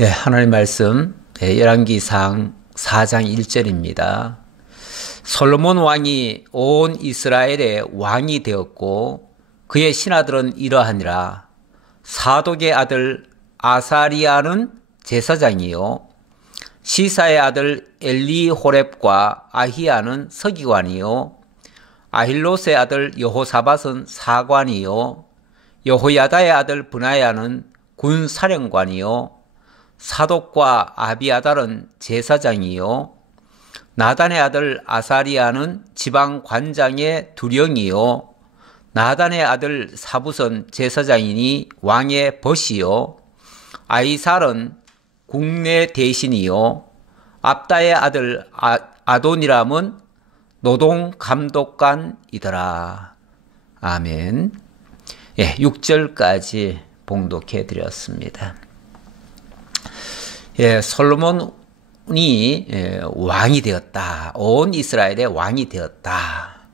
예, 하나님 말씀 열왕기상 4장 1절입니다. 솔로몬 왕이 온 이스라엘의 왕이 되었고 그의 신하들은 이러하니라. 사독의 아들 아사리야는 제사장이요 시사의 아들 엘리호렙과 아히야는 서기관이요 아힐롯의 아들 여호사밧은 사관이요 여호야다의 아들 브나야는 군사령관이요 사독과 아비아달은 제사장이요 나단의 아들 아사리야는 지방관장의 두령이요 나단의 아들 사붓은 제사장이니 왕의 벗이요 아이살은 국내 대신이요 압다의 아들 아도니람은 노동감독관이더라. 아멘. 예, 6절까지 봉독해 드렸습니다. 예, 솔로몬이 왕이 되었다. 온 이스라엘의 왕이 되었다.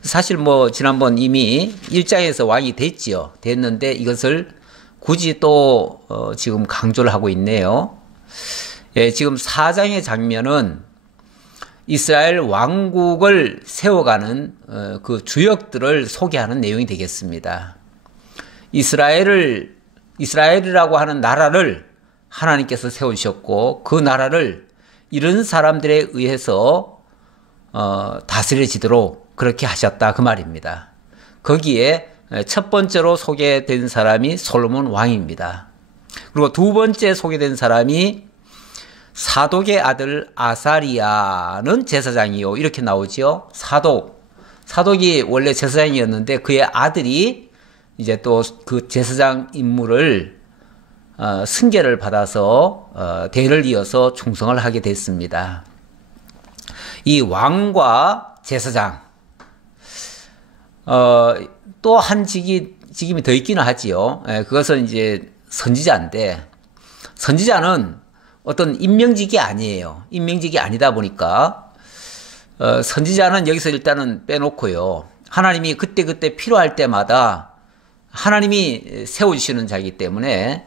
사실 지난번 이미 1장에서 왕이 됐지요. 됐는데 이것을 굳이 또 지금 강조를 하고 있네요. 예, 지금 4장의 장면은 이스라엘 왕국을 세워가는 그 주역들을 소개하는 내용이 되겠습니다. 이스라엘이라고 하는 나라를 하나님께서 세우셨고 그 나라를 이런 사람들에 의해서 다스려지도록 그렇게 하셨다 그 말입니다. 거기에 첫 번째로 소개된 사람이 솔로몬 왕입니다. 그리고 두 번째 소개된 사람이 사독의 아들 아사리야는 제사장이요 이렇게 나오죠. 사독이 원래 제사장이었는데 그의 아들이 이제 또 그 제사장 임무를 승계를 받아서 대를 이어서 충성을 하게 됐습니다. 이 왕과 제사장 또 한 직임이 더 있기는 하지요. 그것은 이제 선지자인데 선지자는 어떤 임명직이 아니에요. 임명직이 아니다 보니까 선지자는 여기서 일단은 빼놓고요. 하나님이 그때그때 필요할 때마다 하나님이 세워주시는 자이기 때문에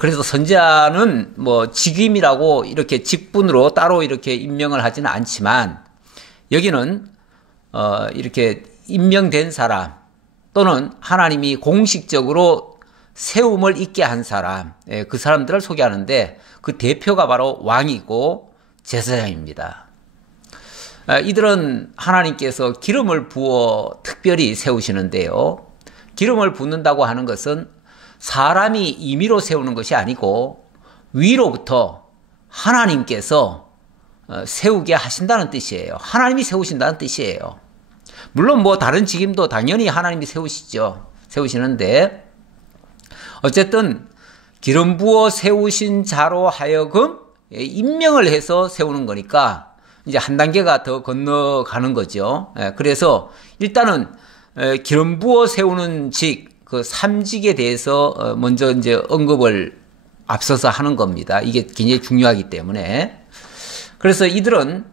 그래서 선지자는 직임이라고 이렇게 직분으로 따로 이렇게 임명을 하지는 않지만 여기는 이렇게 임명된 사람 또는 하나님이 공식적으로 세움을 있게 한 사람 그 사람들을 소개하는데 그 대표가 바로 왕이고 제사장입니다. 이들은 하나님께서 기름을 부어 특별히 세우시는데요. 기름을 붓는다고 하는 것은 사람이 임의로 세우는 것이 아니고 위로부터 하나님께서 세우게 하신다는 뜻이에요. 하나님이 세우신다는 뜻이에요. 물론 다른 직임도 당연히 하나님이 세우시는데 어쨌든 기름 부어 세우신 자로 하여금 임명을 해서 세우는 거니까 이제 한 단계가 더 건너가는 거죠. 그래서 일단은 기름 부어 세우는 그 3직에 대해서 먼저 이제 언급을 앞서서 하는 겁니다. 이게 굉장히 중요하기 때문에. 그래서 이들은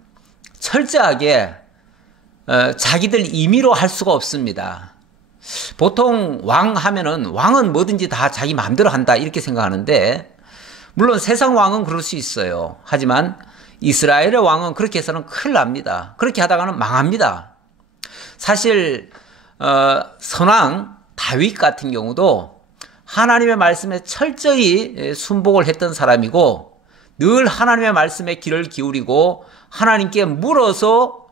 철저하게 자기들 임의로 할 수가 없습니다. 보통 왕 하면은 왕은 뭐든지 다 자기 마음대로 한다 이렇게 생각하는데 물론 세상 왕은 그럴 수 있어요. 하지만 이스라엘의 왕은 그렇게 해서는 큰일 납니다. 그렇게 하다가는 망합니다. 사실 선왕 다윗 같은 경우도 하나님의 말씀에 철저히 순복을 했던 사람이고 늘 하나님의 말씀에 귀를 기울이고 하나님께 물어서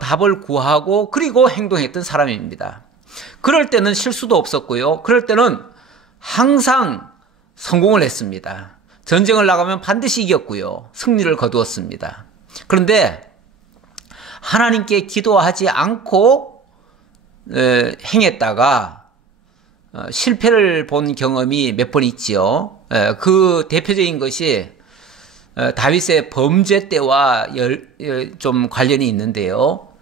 답을 구하고 그리고 행동했던 사람입니다. 그럴 때는 실수도 없었고요. 그럴 때는 항상 성공을 했습니다. 전쟁을 나가면 반드시 이겼고요. 승리를 거두었습니다. 그런데 하나님께 기도하지 않고 행했다가 실패를 본 경험이 몇 번 있지요. 그 대표적인 것이 다윗의 범죄 때와 좀 관련이 있는데요.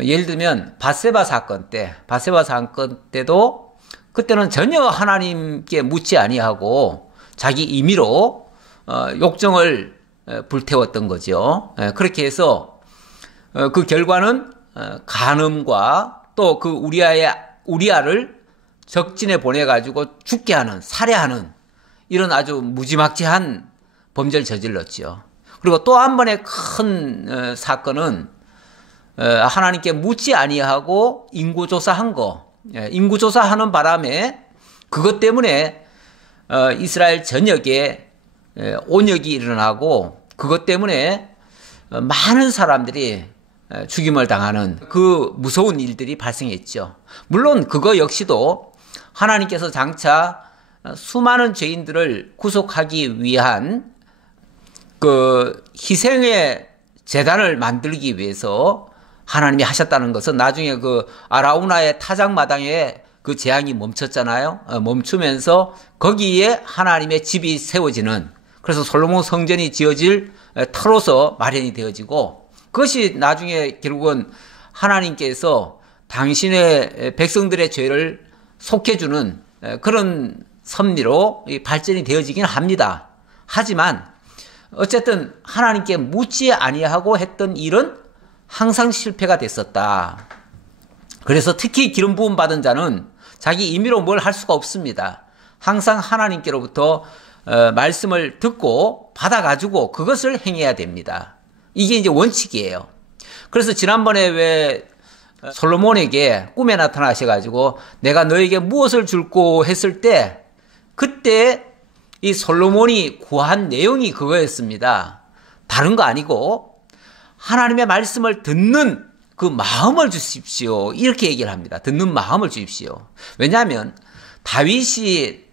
예를 들면 바세바 사건 때도 그때는 전혀 하나님께 묻지 아니하고 자기 임의로 욕정을 불태웠던 거죠. 그렇게 해서 그 결과는 간음과 또 그 우리아를 적진에 보내가지고 죽게 하는, 살해하는 이런 아주 무지막지한 범죄를 저질렀죠. 그리고 또 한 번의 큰 사건은 하나님께 묻지 아니하고 인구조사한 거. 인구조사하는 바람에 그것 때문에 이스라엘 전역에 온역이 일어나고 그것 때문에 많은 사람들이 죽임을 당하는 그 무서운 일들이 발생했죠. 물론 그거 역시도 하나님께서 장차 수많은 죄인들을 구속하기 위한 그 희생의 제단을 만들기 위해서 하나님이 하셨다는 것은 나중에 그 아라우나의 타작마당에 그 재앙이 멈췄잖아요. 멈추면서 거기에 하나님의 집이 세워지는, 그래서 솔로몬 성전이 지어질 터로서 마련이 되어지고, 그것이 나중에 결국은 하나님께서 당신의 백성들의 죄를 속해주는 그런 섭리로 발전이 되어지긴 합니다. 하지만 어쨌든 하나님께 묻지 아니하고 했던 일은 항상 실패가 됐었다. 그래서 특히 기름 부음 받은 자는 자기 임의로 뭘 할 수가 없습니다. 항상 하나님께로부터 말씀을 듣고 받아가지고 그것을 행해야 됩니다. 이게 이제 원칙이에요. 그래서 지난번에 왜 솔로몬에게 꿈에 나타나셔가지고 내가 너에게 무엇을 줄고 했을 때, 그때 이 솔로몬이 구한 내용이 그거였습니다. 다른 거 아니고 하나님의 말씀을 듣는 그 마음을 주십시오. 이렇게 얘기를 합니다. 듣는 마음을 주십시오. 왜냐하면 다윗이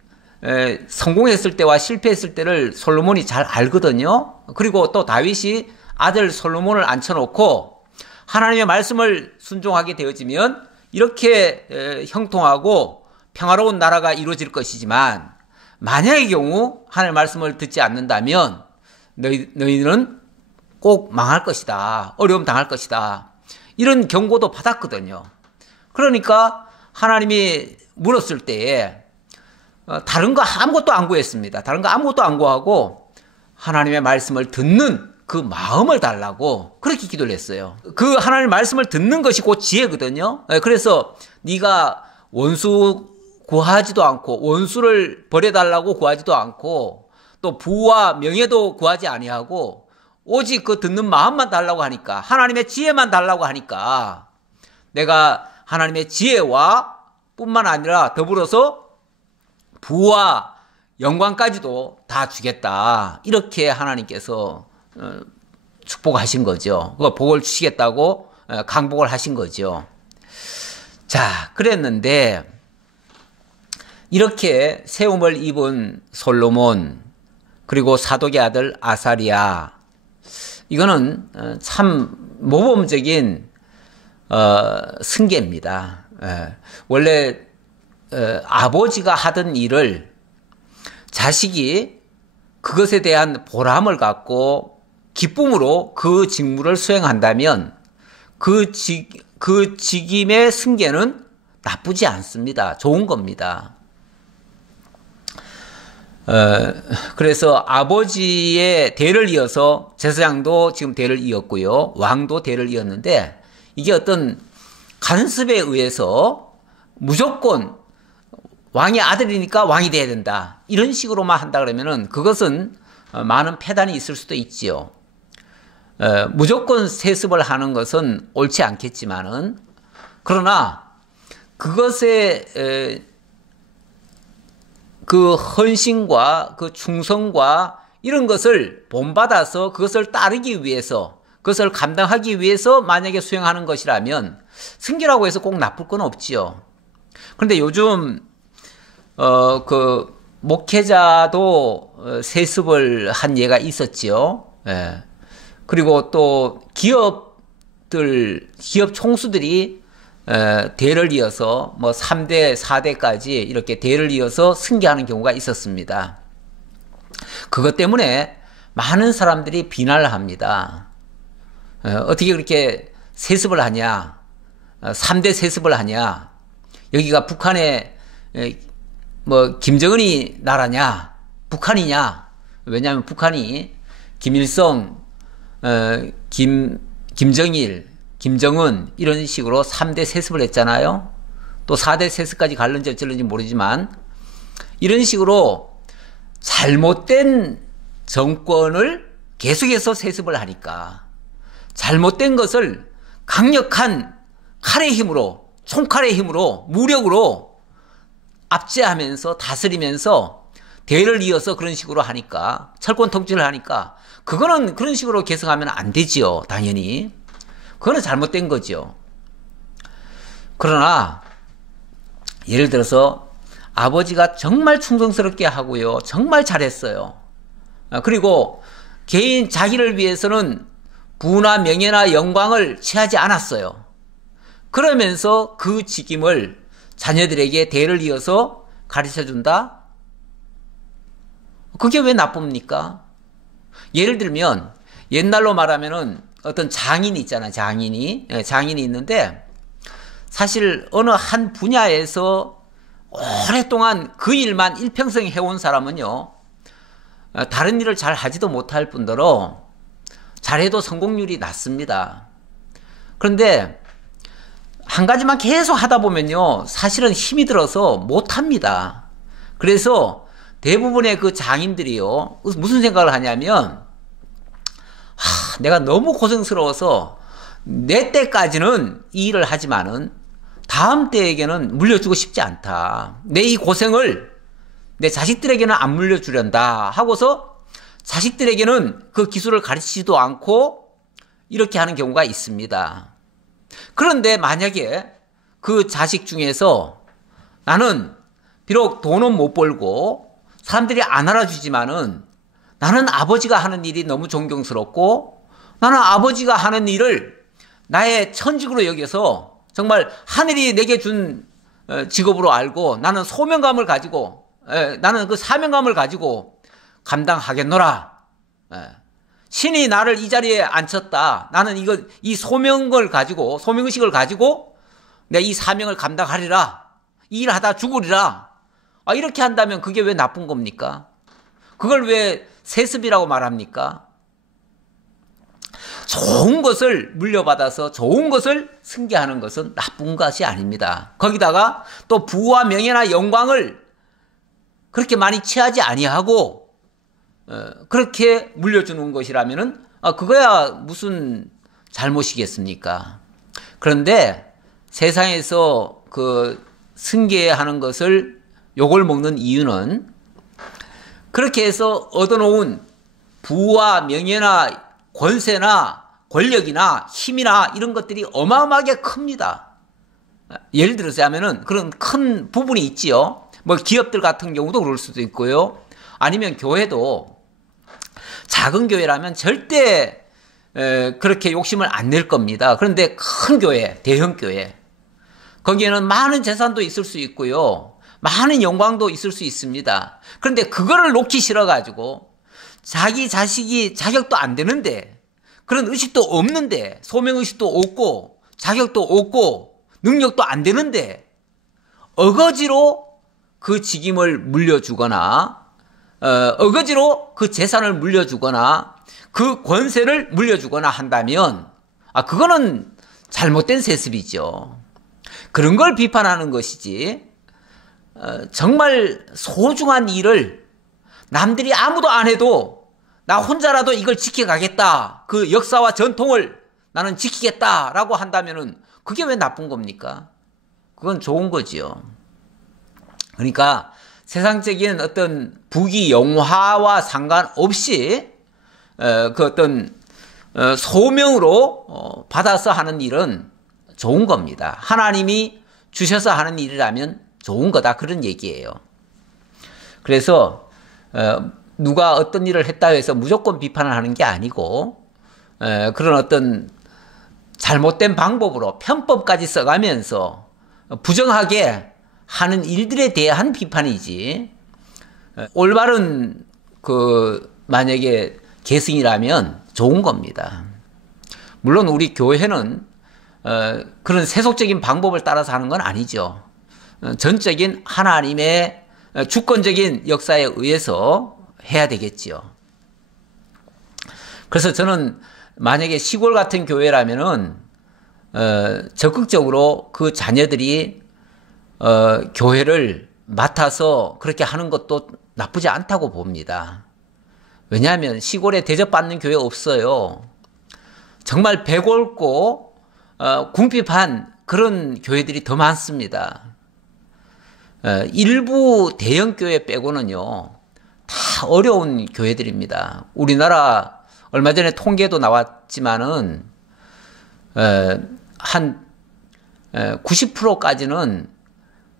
성공했을 때와 실패했을 때를 솔로몬이 잘 알거든요. 그리고 또 다윗이 아들 솔로몬을 앉혀놓고 하나님의 말씀을 순종하게 되어지면 이렇게 형통하고 평화로운 나라가 이루어질 것이지만, 만약의 경우 하나님의 말씀을 듣지 않는다면 너희는 꼭 망할 것이다. 어려움 당할 것이다. 이런 경고도 받았거든요. 그러니까 하나님이 물었을 때에 다른 거 아무것도 안 구했습니다. 다른 거 아무것도 안 구하고 하나님의 말씀을 듣는 그 마음을 달라고 그렇게 기도를 했어요. 그 하나님의 말씀을 듣는 것이 곧 지혜거든요. 그래서 네가 원수 구하지도 않고 원수를 버려달라고 구하지도 않고 또 부와 명예도 구하지 아니하고 오직 그 듣는 마음만 달라고 하니까, 하나님의 지혜만 달라고 하니까 내가 하나님의 지혜와 뿐만 아니라 더불어서 부와 영광까지도 다 주겠다. 이렇게 하나님께서 축복하신 거죠. 그 복을 주시겠다고 강복을 하신 거죠. 자, 그랬는데 이렇게 세움을 입은 솔로몬, 그리고 사독의 아들 아사리야, 이거는 참 모범적인 승계입니다. 원래 아버지가 하던 일을 자식이 그것에 대한 보람을 갖고 기쁨으로 그 직무를 수행한다면 그 직임의 승계는 나쁘지 않습니다. 좋은 겁니다. 그래서 아버지의 대를 이어서 제사장도 지금 대를 이었고요. 왕도 대를 이었는데, 이게 어떤 간섭에 의해서 무조건 왕의 아들이니까 왕이 돼야 된다, 이런 식으로만 한다 그러면은 그것은 많은 폐단이 있을 수도 있지요. 무조건 세습을 하는 것은 옳지 않겠지만은, 그러나 그것에 그 헌신과 그 충성과 이런 것을 본받아서 그것을 따르기 위해서, 그것을 감당하기 위해서 만약에 수행하는 것이라면 승계라고 해서 꼭 나쁠 건 없지요. 그런데 요즘 그 목회자도 세습을 한 예가 있었지요. 예. 그리고 또 기업 총수들이 대를 이어서 뭐 3대, 4대까지 이렇게 대를 이어서 승계하는 경우가 있었습니다. 그것 때문에 많은 사람들이 비난을 합니다. 어떻게 그렇게 세습을 하냐? 3대 세습을 하냐? 여기가 북한의 뭐 김정은이 나라냐? 북한이냐? 왜냐하면 북한이 김일성, 김정일, 김정은 이런 식으로 3대 세습을 했잖아요. 또 4대 세습까지 갈는지 어쩔는지 모르지만 이런 식으로 잘못된 정권을 계속해서 세습을 하니까 잘못된 것을 강력한 칼의 힘으로, 총칼의 힘으로, 무력으로 압제하면서 다스리면서 대를 이어서 그런 식으로 하니까, 철권 통치를 하니까 그거는 그런 식으로 개성하면 안 되지요. 당연히 그거는 잘못된 거죠. 그러나 예를 들어서 아버지가 정말 충성스럽게 하고요, 정말 잘했어요. 그리고 개인 자기를 위해서는 부나 명예나 영광을 취하지 않았어요. 그러면서 그 직임을 자녀들에게 대를 이어서 가르쳐준다? 그게 왜 나쁩니까? 예를 들면 옛날로 말하면은 어떤 장인이 있잖아요. 장인이 있는데 사실 어느 한 분야에서 오랫동안 그 일만 일평생 해온 사람은요, 다른 일을 잘 하지도 못할 뿐더러 잘해도 성공률이 낮습니다. 그런데 한 가지만 계속 하다 보면요, 사실은 힘이 들어서 못합니다. 그래서 대부분의 그 장인들이요, 무슨 생각을 하냐면, 내가 너무 고생스러워서 내 때까지는 이 일을 하지만은 다음 때에게는 물려주고 싶지 않다. 내 이 고생을 내 자식들에게는 안 물려주련다 하고서 자식들에게는 그 기술을 가르치지도 않고 이렇게 하는 경우가 있습니다. 그런데 만약에 그 자식 중에서 나는 비록 돈은 못 벌고 사람들이 안 알아주지만은 나는 아버지가 하는 일이 너무 존경스럽고 나는 아버지가 하는 일을 나의 천직으로 여겨서 정말 하늘이 내게 준 직업으로 알고 나는 소명감을 가지고, 나는 그 사명감을 가지고 감당하겠노라. 신이 나를 이 자리에 앉혔다. 나는 이 소명을 가지고, 소명의식을 가지고 내 이 사명을 감당하리라. 이 일 하다 죽으리라. 이렇게 한다면 그게 왜 나쁜 겁니까? 그걸 왜 세습이라고 말합니까? 좋은 것을 물려받아서 좋은 것을 승계하는 것은 나쁜 것이 아닙니다. 거기다가 또 부와 명예나 영광을 그렇게 많이 취하지 아니하고 그렇게 물려주는 것이라면은 그거야 무슨 잘못이겠습니까? 그런데 세상에서 그 승계하는 것을 욕을 먹는 이유는 그렇게 해서 얻어놓은 부와 명예나 권세나 권력이나 힘이나 이런 것들이 어마어마하게 큽니다. 예를 들어서 하면은 그런 큰 부분이 있지요. 뭐 기업들 같은 경우도 그럴 수도 있고요. 아니면 교회도 작은 교회라면 절대 그렇게 욕심을 안 낼 겁니다. 그런데 큰 교회, 대형 교회, 거기에는 많은 재산도 있을 수 있고요, 많은 영광도 있을 수 있습니다. 그런데 그거를 놓기 싫어가지고 자기 자식이 자격도 안 되는데, 그런 의식도 없는데, 소명의식도 없고 자격도 없고 능력도 안 되는데 어거지로 그 직임을 물려주거나 어거지로 그 재산을 물려주거나 그 권세를 물려주거나 한다면 그거는 잘못된 세습이죠. 그런 걸 비판하는 것이지, 정말 소중한 일을 남들이 아무도 안 해도 나 혼자라도 이걸 지켜가겠다, 그 역사와 전통을 나는 지키겠다라고 한다면은 그게 왜 나쁜 겁니까? 그건 좋은 거지요. 그러니까 세상적인 어떤 부귀 영화와 상관없이 그 어떤 소명으로 받아서 하는 일은 좋은 겁니다. 하나님이 주셔서 하는 일이라면 좋은 거다, 그런 얘기예요. 그래서 누가 어떤 일을 했다 해서 무조건 비판을 하는 게 아니고, 그런 어떤 잘못된 방법으로 편법까지 써가면서 부정하게 하는 일들에 대한 비판이지, 올바른 만약에 계승이라면 좋은 겁니다. 물론 우리 교회는 그런 세속적인 방법을 따라서 하는 건 아니죠. 전적인 하나님의 주권적인 역사에 의해서 해야 되겠지요. 그래서 저는 만약에 시골 같은 교회라면은 적극적으로 그 자녀들이 교회를 맡아서 그렇게 하는 것도 나쁘지 않다고 봅니다. 왜냐하면 시골에 대접받는 교회 없어요. 정말 배골고 궁핍한 그런 교회들이 더 많습니다. 일부 대형 교회 빼고는요, 다 어려운 교회들입니다. 우리나라 얼마 전에 통계도 나왔지만은 한 90%까지는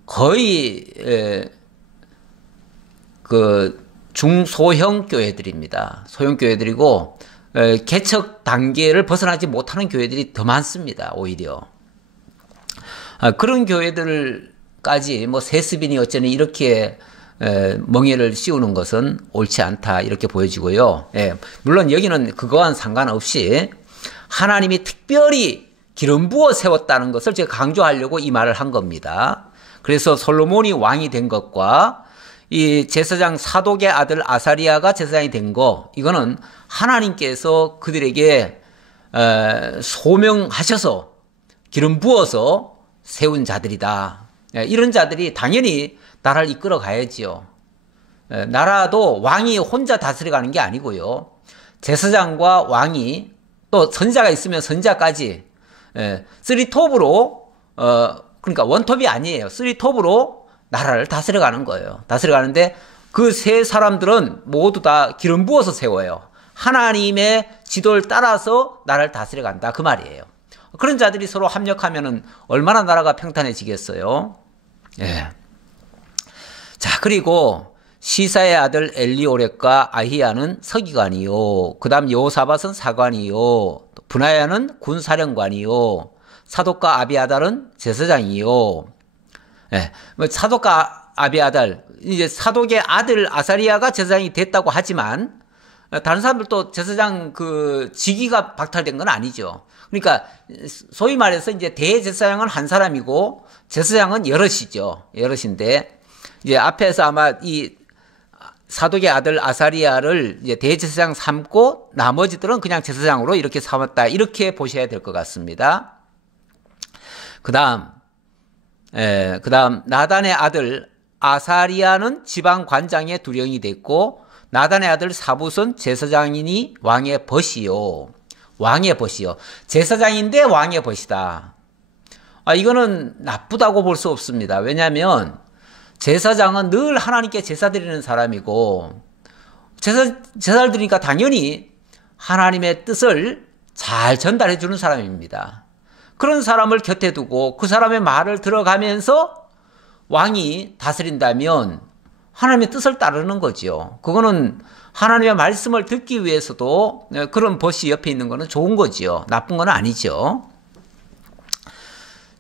거의 그 중소형 교회들입니다. 소형 교회들이고 개척 단계를 벗어나지 못하는 교회들이 더 많습니다. 오히려 그런 교회들까지 뭐 세습이니 어쩌니 이렇게 멍에를 씌우는 것은 옳지 않다 이렇게 보여지고요. 물론 여기는 그거와는 상관없이 하나님이 특별히 기름 부어 세웠다는 것을 제가 강조하려고 이 말을 한 겁니다. 그래서 솔로몬이 왕이 된 것과 이 제사장 사독의 아들 아사리아가 제사장이 된 거, 이거는 하나님께서 그들에게 소명하셔서 기름 부어서 세운 자들이다. 이런 자들이 당연히 나라를 이끌어 가야지요. 나라도 왕이 혼자 다스려 가는 게 아니고요. 제사장과 왕이 또 선자가 있으면 선자까지 쓰리톱으로 그러니까 원톱이 아니에요. 쓰리톱으로 나라를 다스려 가는 거예요. 다스려 가는데 그 세 사람들은 모두 다 기름 부어서 세워요. 하나님의 지도를 따라서 나라를 다스려 간다 그 말이에요. 그런 자들이 서로 합력하면은 얼마나 나라가 평탄해지겠어요. 자, 그리고 시사의 아들 엘리오렉과 아히야는 서기관이요. 그 다음 여호사밧은 사관이요. 분하야는 군사령관이요. 사독과 아비아달은 제사장이요. 사독과 아비아달, 이제 사독의 아들 아사리아가 제사장이 됐다고 하지만 다른 사람들도 제사장 그 직위가 박탈된 건 아니죠. 그러니까 소위 말해서 이제 대제사장은 한 사람이고 제사장은 여럿이죠. 여럿인데 이제 앞에서 아마 이 사독의 아들 아사리아를 이제 대제사장 삼고 나머지들은 그냥 제사장으로 이렇게 삼았다. 이렇게 보셔야 될 것 같습니다. 그 다음 나단의 아들 아사리아는 지방 관장의 두령이 됐고 나단의 아들 사붓은 제사장이니 왕의 벗이요. 왕의 벗이요. 제사장인데 왕의 벗이다. 이거는 나쁘다고 볼 수 없습니다. 왜냐하면 제사장은 늘 하나님께 제사 드리는 사람이고 제사를 드리니까 당연히 하나님의 뜻을 잘 전달해 주는 사람입니다. 그런 사람을 곁에 두고 그 사람의 말을 들어가면서 왕이 다스린다면 하나님의 뜻을 따르는 거죠. 그거는 하나님의 말씀을 듣기 위해서도 그런 벗이 옆에 있는 거는 좋은 거지요. 나쁜 건 아니죠.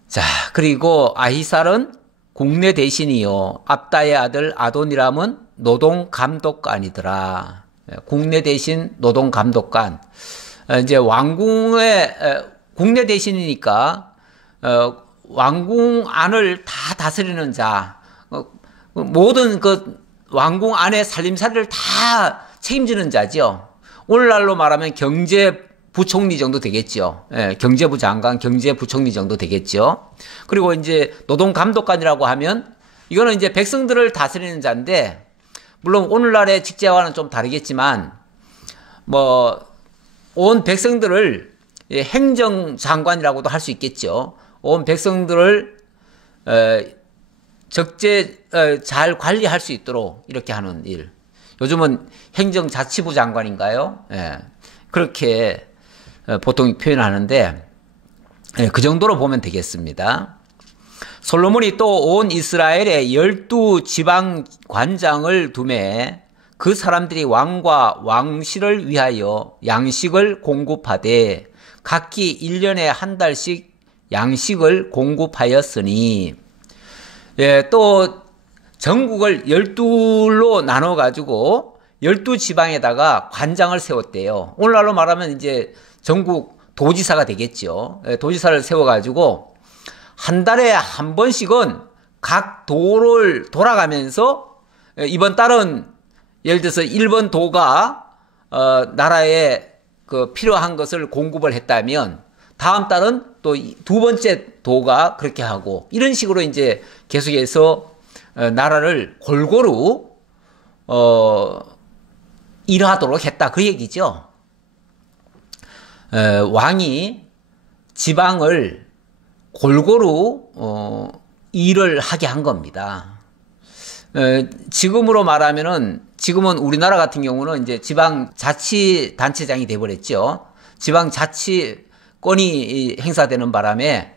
자, 그리고 아히살은 국내 대신이요. 압다의 아들 아도니람은 노동감독관이더라. 국내 대신 노동감독관. 이제 왕궁의 국내 대신이니까 왕궁 안을 다 다스리는 자, 모든 그 왕궁 안의 살림살이를 다 책임지는 자죠. 오늘날로 말하면 경제부총리 정도 되겠죠. 경제부 장관, 경제부총리 정도 되겠죠. 그리고 이제 노동감독관이라고 하면 이거는 이제 백성들을 다스리는 자인데, 물론 오늘날의 직제와는 좀 다르겠지만 뭐 온 백성들을 행정장관이라고도 할 수 있겠죠. 온 백성들을 잘 관리할 수 있도록 이렇게 하는 일. 요즘은 행정자치부 장관인가요? 그렇게 보통 표현하는데 그 정도로 보면 되겠습니다. 솔로몬이 또 온 이스라엘에 12지방 관장을 두매 그 사람들이 왕과 왕실을 위하여 양식을 공급하되 각기 1년에 한 달씩 양식을 공급하였으니, 또 전국을 12로 나눠 가지고 12지방에다가 관장을 세웠대요. 오늘날로 말하면 이제 전국 도지사가 되겠죠. 도지사를 세워 가지고 한 달에 한 번씩은 각 도를 돌아가면서 이번 달은 예를 들어서 1번 도가 나라에 그 필요한 것을 공급을 했다면 다음 달은 또 두 번째 도가 그렇게 하고, 이런 식으로 이제 계속해서 나라를 골고루 일하도록 했다 그 얘기죠. 왕이 지방을 골고루 일을 하게 한 겁니다. 지금으로 말하면은 지금은 우리나라 같은 경우는 이제 지방자치단체장이 돼버렸죠. 지방자치권이 행사되는 바람에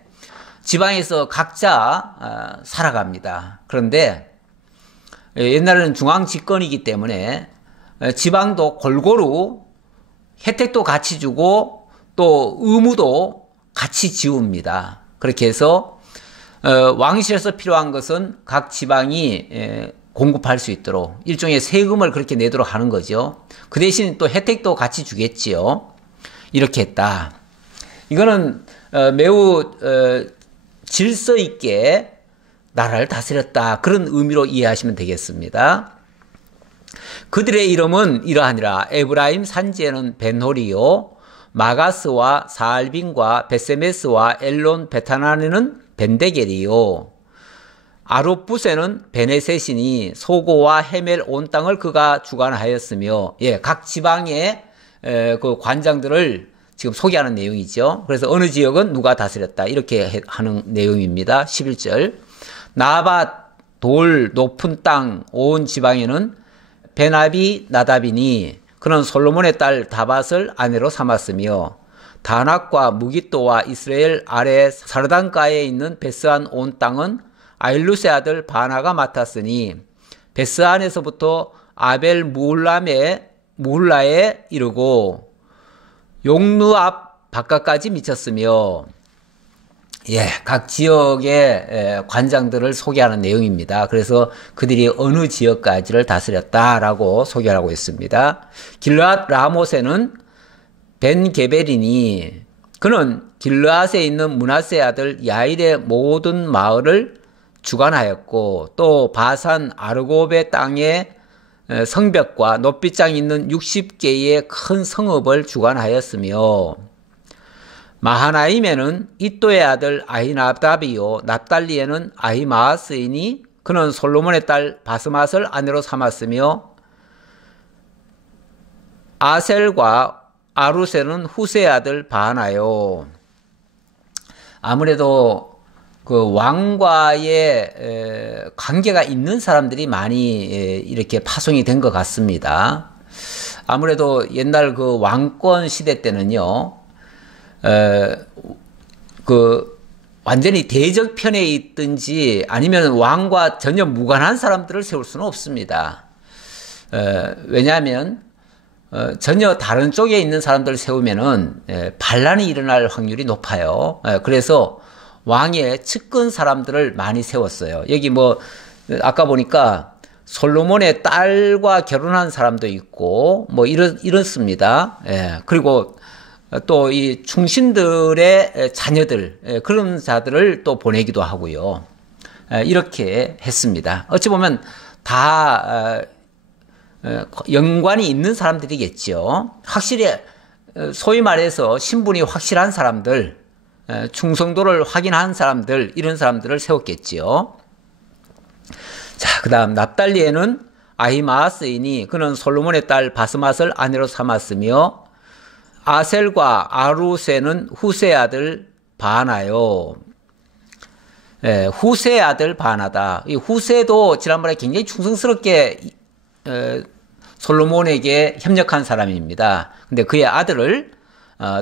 지방에서 각자 살아갑니다. 그런데 옛날에는 중앙집권이기 때문에 지방도 골고루 혜택도 같이 주고 또 의무도 같이 지웁니다. 그렇게 해서 왕실에서 필요한 것은 각 지방이 공급할 수 있도록 일종의 세금을 그렇게 내도록 하는 거죠. 그 대신 또 혜택도 같이 주겠지요. 이렇게 했다. 이거는 매우 질서 있게 나라를 다스렸다. 그런 의미로 이해하시면 되겠습니다. 그들의 이름은 이러하니라. 에브라임 산지에는 벤호리요, 마가스와 사알빈과 베세메스와 엘론 베타나에는 벤데겔이요, 아룹붓에는 베네셋이니 소고와 헤멜 온 땅을 그가 주관하였으며, 각 지방의 그 관장들을 지금 소개하는 내용이죠. 그래서 어느 지역은 누가 다스렸다 이렇게 하는 내용입니다. 11절. 나밧 돌 높은 땅 온 지방에는 베나비 나답이니 그는 솔로몬의 딸 다밧을 아내로 삼았으며, 다낙과 무깃도와 이스라엘 아래 사르단가에 있는 베스안 온 땅은 아일루스의 아들 바나가 맡았으니 베스안에서부터 아벨 무울라에 이르고 용루 앞 바깥까지 미쳤으며, 각 지역의 관장들을 소개하는 내용입니다. 그래서 그들이 어느 지역까지를 다스렸다라고 소개하고 있습니다. 길르앗 라못에는 벤게벨이니 그는 길르앗에 있는 므낫세의 아들 야일의 모든 마을을 주관하였고, 또 바산 아르고베 땅에 성벽과 높이장이 있는 60개의 큰 성읍을 주관하였으며, 마하나임에는 이또의 아들 아히나답이요, 납달리에는 아히마아스이니 그는 솔로몬의 딸 바스맛을 아내로 삼았으며, 아셀과 아루셀은 후세의 아들 바하나요. 아무래도 그 왕과의 관계가 있는 사람들이 많이 이렇게 파송이 된 것 같습니다. 아무래도 옛날 그 왕권 시대 때는요, 그 완전히 대적편에 있든지 아니면 왕과 전혀 무관한 사람들을 세울 수는 없습니다. 왜냐하면 전혀 다른 쪽에 있는 사람들을 세우면은 반란이 일어날 확률이 높아요. 그래서 왕의 측근 사람들을 많이 세웠어요. 여기 뭐 아까 보니까 솔로몬의 딸과 결혼한 사람도 있고 뭐 이렇습니다. 그리고 또 이 충신들의 자녀들, 그런 자들을 또 보내기도 하고요. 이렇게 했습니다. 어찌 보면 다 연관이 있는 사람들이겠죠. 확실히 소위 말해서 신분이 확실한 사람들, 충성도를 확인한 사람들, 이런 사람들을 세웠겠지요. 자, 그 다음 납달리에는 아히마아스이니 그는 솔로몬의 딸 바스맛을 아내로 삼았으며, 아셀과 아루세는 후세의 아들 바하나요. 후세의 아들 바하나다. 이 후세도 지난번에 굉장히 충성스럽게 솔로몬에게 협력한 사람입니다. 근데 그의 아들을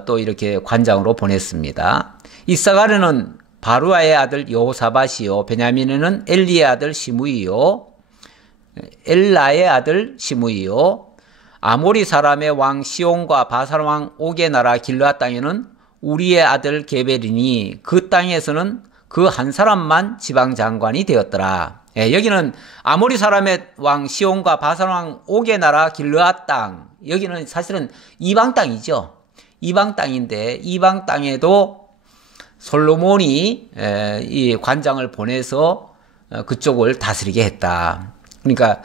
또 이렇게 관장으로 보냈습니다. 이사가르는 바루아의 아들 여호사밧이요, 베냐민에는 엘리의 아들 시므이요, 엘라의 아들 시므이요, 아모리 사람의 왕 시온과 바산 왕 옥의 나라 길르앗 땅에는 우리의 아들 게벨이니 그 땅에서는 그 한 사람만 지방장관이 되었더라. 여기는 아모리 사람의 왕 시온과 바산 왕 옥의 나라 길르앗 땅, 여기는 사실은 이방 땅이죠. 이방 땅인데 이방 땅에도 솔로몬이 이 관장을 보내서 그쪽을 다스리게 했다. 그러니까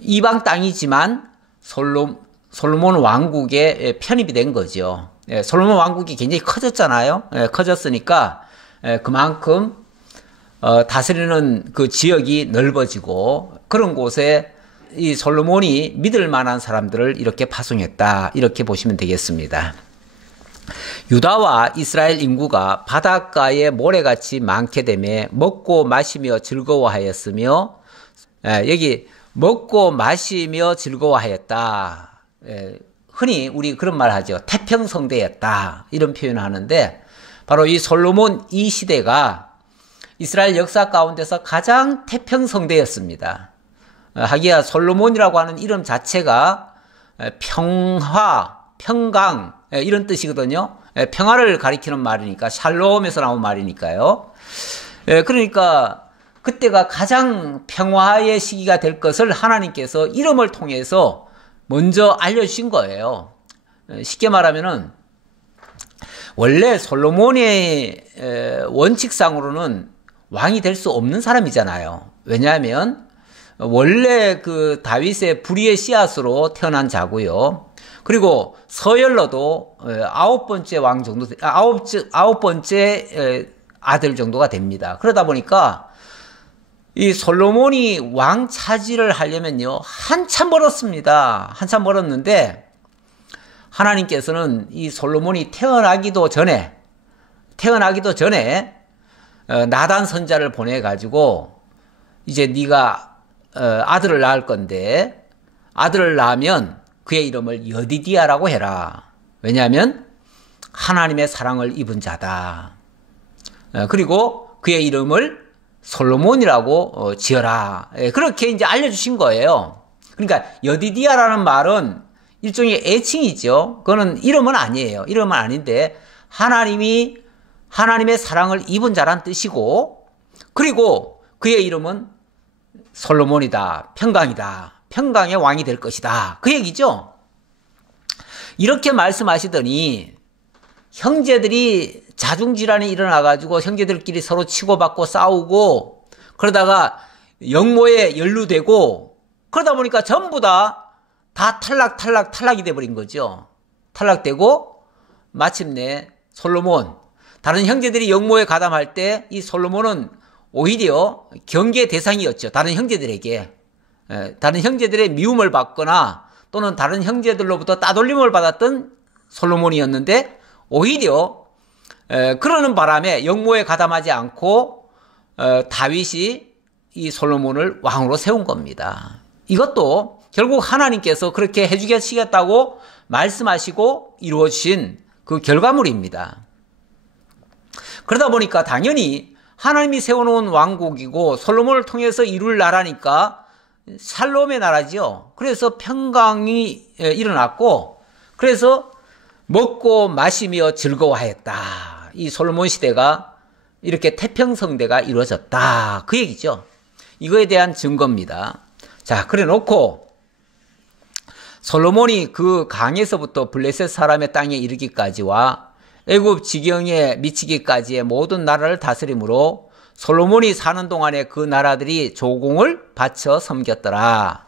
이방 땅이지만 솔로몬 왕국에 편입이 된 거죠. 솔로몬 왕국이 굉장히 커졌잖아요. 커졌으니까 그만큼 다스리는 그 지역이 넓어지고 그런 곳에 이 솔로몬이 믿을 만한 사람들을 이렇게 파송했다. 이렇게 보시면 되겠습니다. 유다와 이스라엘 인구가 바닷가에 모래같이 많게 되며 먹고 마시며 즐거워하였으며, 여기 먹고 마시며 즐거워하였다. 흔히 우리 그런 말 하죠. 태평성대였다. 이런 표현을 하는데, 바로 이 솔로몬 이 시대가 이스라엘 역사 가운데서 가장 태평성대였습니다. 하기야 솔로몬이라고 하는 이름 자체가 평화, 평강 이런 뜻이거든요. 평화를 가리키는 말이니까, 샬롬에서 나온 말이니까요. 그러니까 그때가 가장 평화의 시기가 될 것을 하나님께서 이름을 통해서 먼저 알려주신 거예요. 쉽게 말하면은 원래 솔로몬의 원칙상으로는 왕이 될 수 없는 사람이잖아요. 왜냐하면 원래 그 다윗의 불의의 씨앗으로 태어난 자고요. 그리고 서열로도 아홉 번째 왕 정도, 아홉 번째 아들 정도가 됩니다. 그러다 보니까 이 솔로몬이 왕 차지를 하려면요, 한참 멀었습니다. 한참 멀었는데 하나님께서는 이 솔로몬이 태어나기도 전에 나단 선자를 보내가지고 이제 네가 아들을 낳을 건데 아들을 낳으면 그의 이름을 여디디아라고 해라. 왜냐하면 하나님의 사랑을 입은 자다. 그리고 그의 이름을 솔로몬이라고 지어라. 그렇게 이제 알려주신 거예요. 그러니까 여디디아라는 말은 일종의 애칭이죠. 그거는 이름은 아니에요. 이름은 아닌데 하나님의 사랑을 입은 자란 뜻이고, 그리고 그의 이름은 솔로몬이다. 평강이다. 평강의 왕이 될 것이다. 그 얘기죠. 이렇게 말씀하시더니 형제들이 자중질환이 일어나가지고 형제들끼리 서로 치고받고 싸우고 그러다가 영모에 연루되고 그러다 보니까 전부 다 탈락이 돼버린 거죠. 탈락되고 마침내 솔로몬, 다른 형제들이 영모에 가담할 때 이 솔로몬은 오히려 경계 대상이었죠. 다른 형제들에게. 다른 형제들의 미움을 받거나 또는 다른 형제들로부터 따돌림을 받았던 솔로몬이었는데 오히려 그러는 바람에 영모에 가담하지 않고 다윗이 이 솔로몬을 왕으로 세운 겁니다. 이것도 결국 하나님께서 그렇게 해주시겠다고 말씀하시고 이루어진 그 결과물입니다. 그러다 보니까 당연히 하나님이 세워놓은 왕국이고 솔로몬을 통해서 이룰 나라니까 샬롬의 나라죠. 그래서 평강이 일어났고, 그래서 먹고 마시며 즐거워하였다. 이 솔로몬 시대가 이렇게 태평성대가 이루어졌다. 그 얘기죠. 이거에 대한 증거입니다. 자, 그래 놓고 솔로몬이 그 강에서부터 블레셋 사람의 땅에 이르기까지와 애굽 지경에 미치기까지의 모든 나라를 다스림으로 솔로몬이 사는 동안에 그 나라들이 조공을 바쳐 섬겼더라.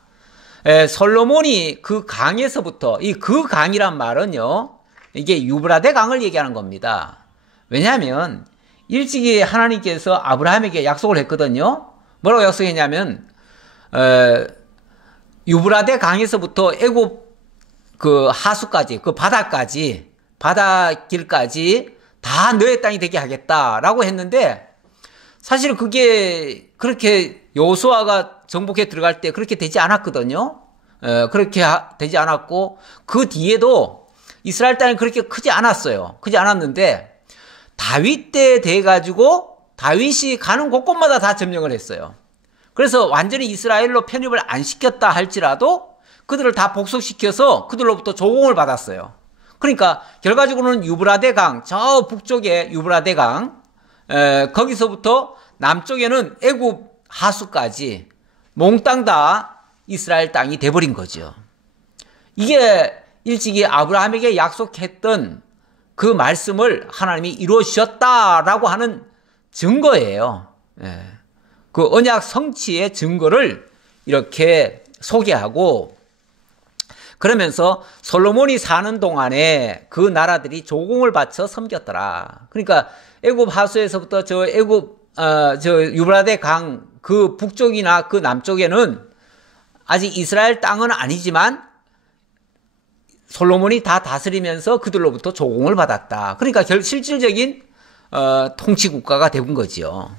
솔로몬이 그 강에서부터, 그 강이란 말은요, 이게 유브라데 강을 얘기하는 겁니다. 왜냐하면 일찍이 하나님께서 아브라함에게 약속을 했거든요. 뭐라고 약속했냐면 유브라데 강에서부터 애굽 그 하수까지, 그 바다까지, 바닷길까지 다 너의 땅이 되게 하겠다라고 했는데, 사실 그게 그렇게 여호수아가 정복해 들어갈 때 그렇게 되지 않았거든요. 그렇게 되지 않았고, 그 뒤에도 이스라엘 땅이 그렇게 크지 않았어요. 크지 않았는데 다윗 때 돼가지고 다윗이 가는 곳곳마다 다 점령을 했어요. 그래서 완전히 이스라엘로 편입을 안 시켰다 할지라도 그들을 다 복속시켜서 그들로부터 조공을 받았어요. 그러니까 결과적으로는 유브라데 강, 저 북쪽에 유브라데 강, 거기서부터 남쪽에는 애굽 하수까지 몽땅 다 이스라엘 땅이 돼버린 거죠. 이게 일찍이 아브라함에게 약속했던 그 말씀을 하나님이 이루어 주셨다라고 하는 증거예요. 그 언약 성취의 증거를 이렇게 소개하고, 그러면서 솔로몬이 사는 동안에 그 나라들이 조공을 바쳐 섬겼더라. 그러니까 애굽 하수에서부터 저 유브라데 강 그 북쪽이나 그 남쪽에는 아직 이스라엘 땅은 아니지만 솔로몬이 다 다스리면서 그들로부터 조공을 받았다. 그러니까 실질적인 통치 국가가 된 거지요.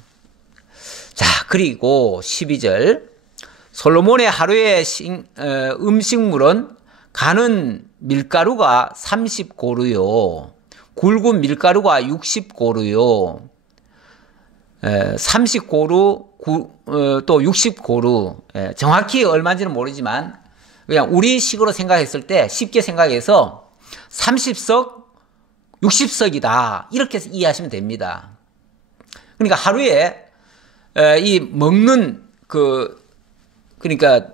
자, 그리고 12절 솔로몬의 하루의 음식물은 가는 밀가루가 30고루요. 굵은 밀가루가 60고루요. 30고루 또 60고루. 정확히 얼마인지는 모르지만 그냥 우리 식으로 생각했을 때 쉽게 생각해서 30석, 60석이다. 이렇게 이해하시면 됩니다. 그러니까 하루에 이 먹는 그러니까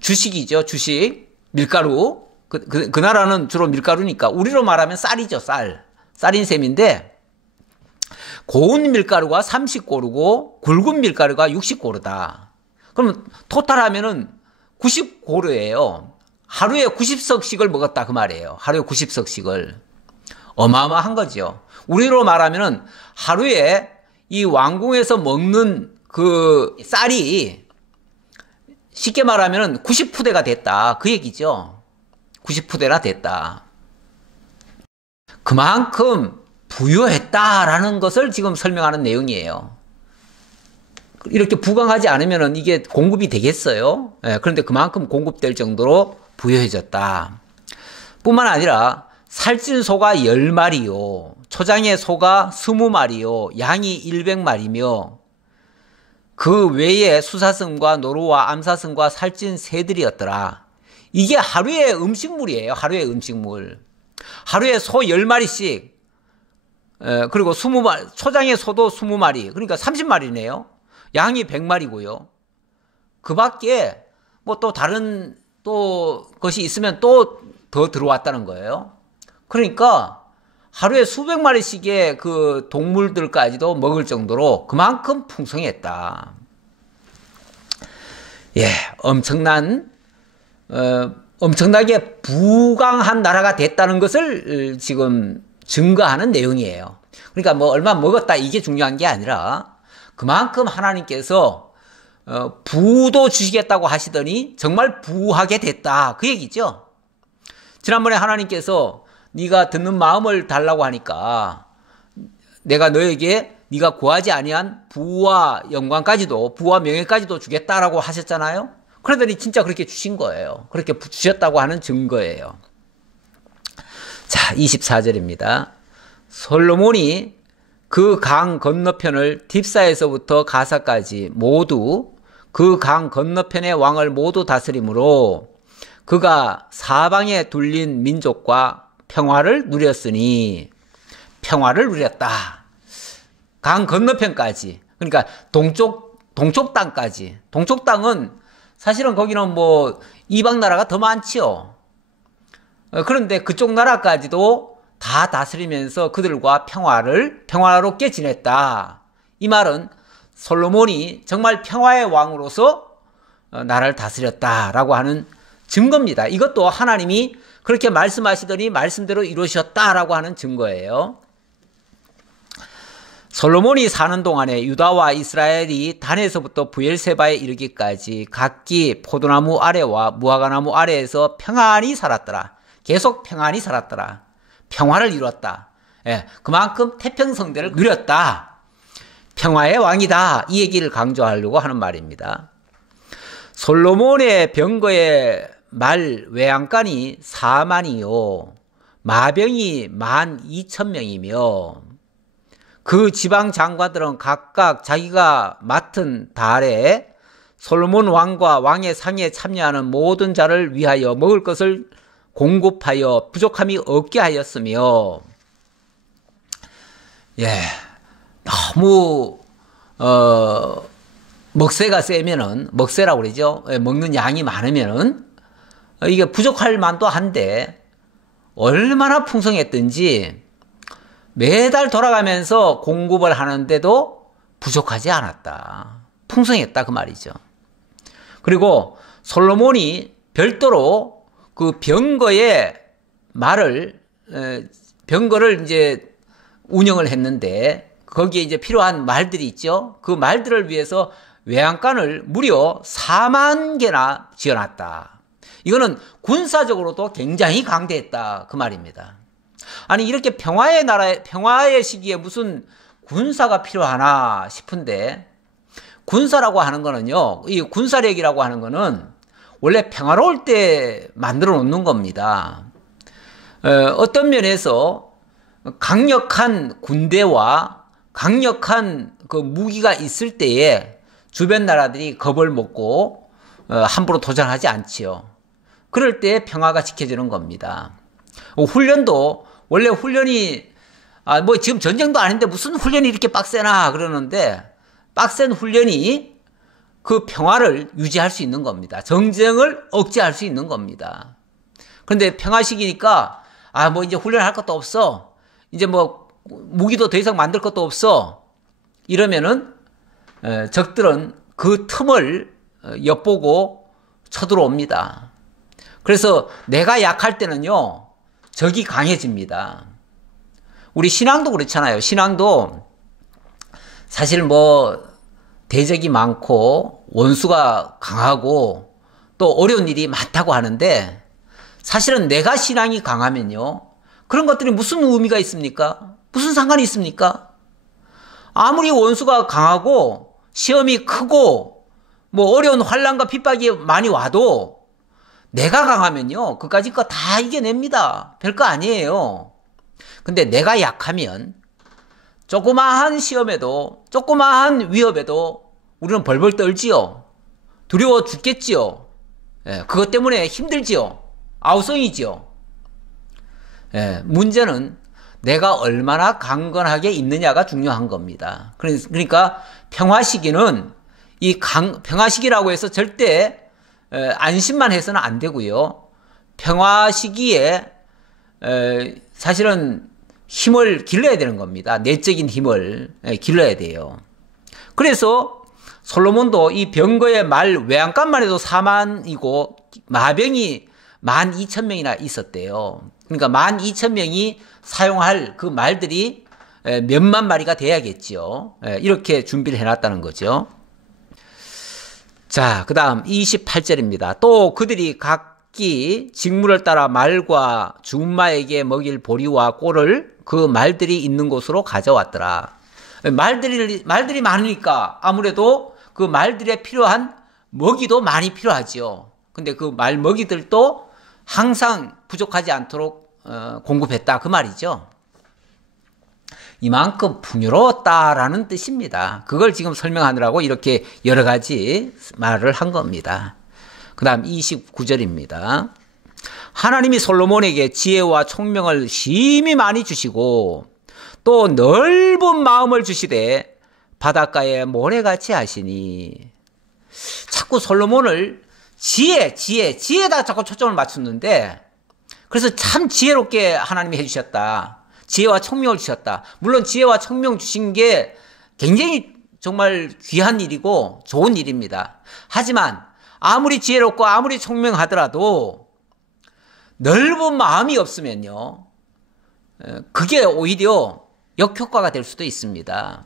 주식이죠. 주식. 밀가루. 그 나라는 주로 밀가루니까 우리로 말하면 쌀이죠. 쌀인 셈인데 고운 밀가루가 30고루고 굵은 밀가루가 60고루다. 그러면 토탈하면은 90고루예요. 하루에 90석씩을 먹었다 그 말이에요. 하루에 90석씩을. 어마어마한 거죠. 우리로 말하면은 하루에 이 왕궁에서 먹는 그 쌀이 쉽게 말하면은 90푸대가 됐다. 그 얘기죠. 90푸대나 됐다. 그만큼 부유했다라는 것을 지금 설명하는 내용이에요. 이렇게 부강하지 않으면 이게 공급이 되겠어요? 그런데 그만큼 공급될 정도로 부유해졌다. 뿐만 아니라 살찐 소가 10마리요. 초장의 소가 20마리요. 양이 100마리며 그 외에 수사슴과 노루와 암사슴과 살찐 새들이었더라. 이게 하루의 음식물이에요. 하루의 음식물. 하루에 소 10마리씩 그리고 20마리, 초장의 소도 20마리. 그러니까 30마리네요. 양이 100마리고요. 그 밖에 뭐 또 다른 또 것이 있으면 또 더 들어왔다는 거예요. 그러니까 하루에 수백 마리씩의 그 동물들까지도 먹을 정도로 그만큼 풍성했다. 예, 엄청나게 부강한 나라가 됐다는 것을 지금 증거하는 내용이에요. 그러니까 뭐 얼마 먹었다 이게 중요한 게 아니라 그만큼 하나님께서 부도 주시겠다고 하시더니 정말 부하게 됐다 그 얘기죠. 지난번에 하나님께서 네가 듣는 마음을 달라고 하니까 내가 너에게 네가 구하지 아니한 부와 영광까지도 부와 명예까지도 주겠다라고 하셨잖아요. 그러더니 진짜 그렇게 주신 거예요. 그렇게 주셨다고 하는 증거예요. 자, 24절입니다. 솔로몬이 그 강 건너편을 딥사에서부터 가사까지 모두 그 강 건너편의 왕을 모두 다스림으로 그가 사방에 둘린 민족과 평화를 누렸으니 평화를 누렸다. 강 건너편까지. 그러니까 동쪽 땅까지. 동쪽 땅은 사실은 거기는 뭐 이방 나라가 더 많지요. 그런데 그쪽 나라까지도 다 다스리면서 그들과 평화롭게 지냈다. 이 말은 솔로몬이 정말 평화의 왕으로서 나라를 다스렸다라고 하는 증거입니다. 이것도 하나님이 그렇게 말씀하시더니 말씀대로 이루셨다라고 하는 증거예요. 솔로몬이 사는 동안에 유다와 이스라엘이 단에서부터 부엘세바에 이르기까지 각기 포도나무 아래와 무화과나무 아래에서 평안히 살았더라. 계속 평안히 살았더라. 평화를 이뤘다. 예, 그만큼 태평성대를 누렸다. 평화의 왕이다. 이 얘기를 강조하려고 하는 말입니다. 솔로몬의 병거의 말 외양간이 4만이요. 마병이 12,000명이며 그 지방 장관들은 각각 자기가 맡은 달에 솔로몬 왕과 왕의 상에 참여하는 모든 자를 위하여 먹을 것을 공급하여 부족함이 없게 하였으며, 예, 너무 먹새가 세면은 먹새라고 그러죠. 먹는 양이 많으면은 이게 부족할 만도 한데 얼마나 풍성했든지 매달 돌아가면서 공급을 하는데도 부족하지 않았다. 풍성했다 그 말이죠. 그리고 솔로몬이 별도로 그 병거의 병거를 이제 운영을 했는데 거기에 이제 필요한 말들이 있죠. 그 말들을 위해서 외양간을 무려 4만 개나 지어놨다. 이거는 군사적으로도 굉장히 강대했다 그 말입니다. 아니 이렇게 평화의 나라에 평화의 시기에 무슨 군사가 필요하나 싶은데, 군사라고 하는 거는요, 이 군사력이라고 하는 거는 원래 평화로울 때 만들어 놓는 겁니다. 어떤 면에서 강력한 군대와 강력한 그 무기가 있을 때에 주변 나라들이 겁을 먹고 함부로 도전하지 않지요. 그럴 때 평화가 지켜지는 겁니다. 훈련도 원래 훈련이 뭐 지금 전쟁도 아닌데 무슨 훈련이 이렇게 빡세나 그러는데, 빡센 훈련이 그 평화를 유지할 수 있는 겁니다. 정쟁을 억제할 수 있는 겁니다. 그런데 평화 시기니까 뭐 이제 훈련할 것도 없어, 이제 뭐 무기도 더 이상 만들 것도 없어 이러면은 적들은 그 틈을 엿보고 쳐들어옵니다. 그래서 내가 약할 때는요, 적이 강해집니다. 우리 신앙도 그렇잖아요. 신앙도 사실 뭐 대적이 많고 원수가 강하고 또 어려운 일이 많다고 하는데, 사실은 내가 신앙이 강하면요, 그런 것들이 무슨 의미가 있습니까? 무슨 상관이 있습니까? 아무리 원수가 강하고 시험이 크고 뭐 어려운 환난과 핍박이 많이 와도 내가 강하면요, 그까짓 거 다 이겨냅니다. 별거 아니에요. 근데 내가 약하면 조그마한 시험에도, 조그마한 위협에도 우리는 벌벌 떨지요. 두려워 죽겠지요. 그것 때문에 힘들지요. 아우성이지요. 문제는 내가 얼마나 강건하게 있느냐가 중요한 겁니다. 그러니까 평화 시기는 평화 시기라고 해서 절대 안심만 해서는 안 되고요. 평화 시기에 사실은 힘을 길러야 되는 겁니다. 내적인 힘을 길러야 돼요. 그래서 솔로몬도 이 병거의 말 외양간만 해도 4만이고 마병이 12,000명이나 있었대요. 그러니까 12,000명이 사용할 그 말들이 몇만 마리가 돼야겠죠. 이렇게 준비를 해놨다는 거죠. 자, 그 다음 28절입니다. 또 그들이 각기 직무를 따라 말과 준마에게 먹일 보리와 꼴을 그 말들이 있는 곳으로 가져왔더라. 말들이 많으니까 아무래도 그 말들에 필요한 먹이도 많이 필요하지요. 근데 그 말 먹이들도 항상 부족하지 않도록 공급했다 그 말이죠. 이만큼 풍요로웠다라는 뜻입니다. 그걸 지금 설명하느라고 이렇게 여러 가지 말을 한 겁니다. 그 다음 29절입니다. 하나님이 솔로몬에게 지혜와 총명을 심히 많이 주시고 또 넓은 마음을 주시되 바닷가에 모래같이 하시니. 자꾸 솔로몬을 지혜에다 자꾸 초점을 맞췄는데, 그래서 참 지혜롭게 하나님이 해주셨다. 지혜와 총명을 주셨다. 물론 지혜와 총명 주신 게 굉장히 정말 귀한 일이고 좋은 일입니다. 하지만 아무리 지혜롭고 아무리 총명하더라도 넓은 마음이 없으면요, 그게 오히려 역효과가 될 수도 있습니다.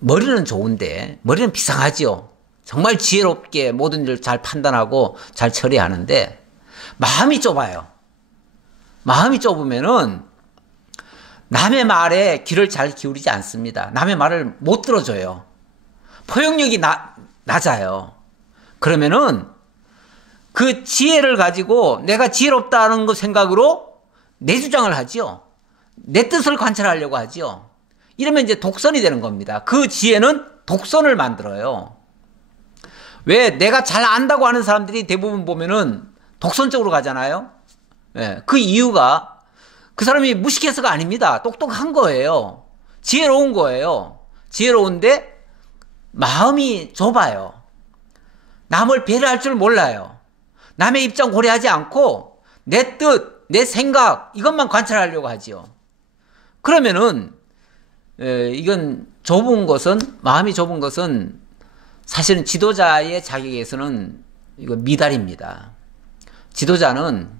머리는 좋은데, 머리는 비상하지요. 정말 지혜롭게 모든 일을 잘 판단하고 잘 처리하는데, 마음이 좁아요. 마음이 좁으면은 남의 말에 귀를 잘 기울이지 않습니다. 남의 말을 못 들어줘요. 포용력이 낮아요. 그러면은 그 지혜를 가지고 내가 지혜롭다는 거 생각으로 내 주장을 하지요. 내 뜻을 관철하려고 하지요. 이러면 이제 독선이 되는 겁니다. 그 지혜는 독선을 만들어요. 왜 내가 잘 안다고 하는 사람들이 대부분 보면은 독선적으로 가잖아요. 그 이유가 그 사람이 무식해서가 아닙니다. 똑똑한 거예요. 지혜로운 거예요. 지혜로운데 마음이 좁아요. 남을 배려할 줄 몰라요. 남의 입장 고려하지 않고 내 뜻, 내 생각 이것만 관찰하려고 하지요. 그러면은 이건 마음이 좁은 것은 사실은 지도자의 자격에서는 이거 미달입니다. 지도자는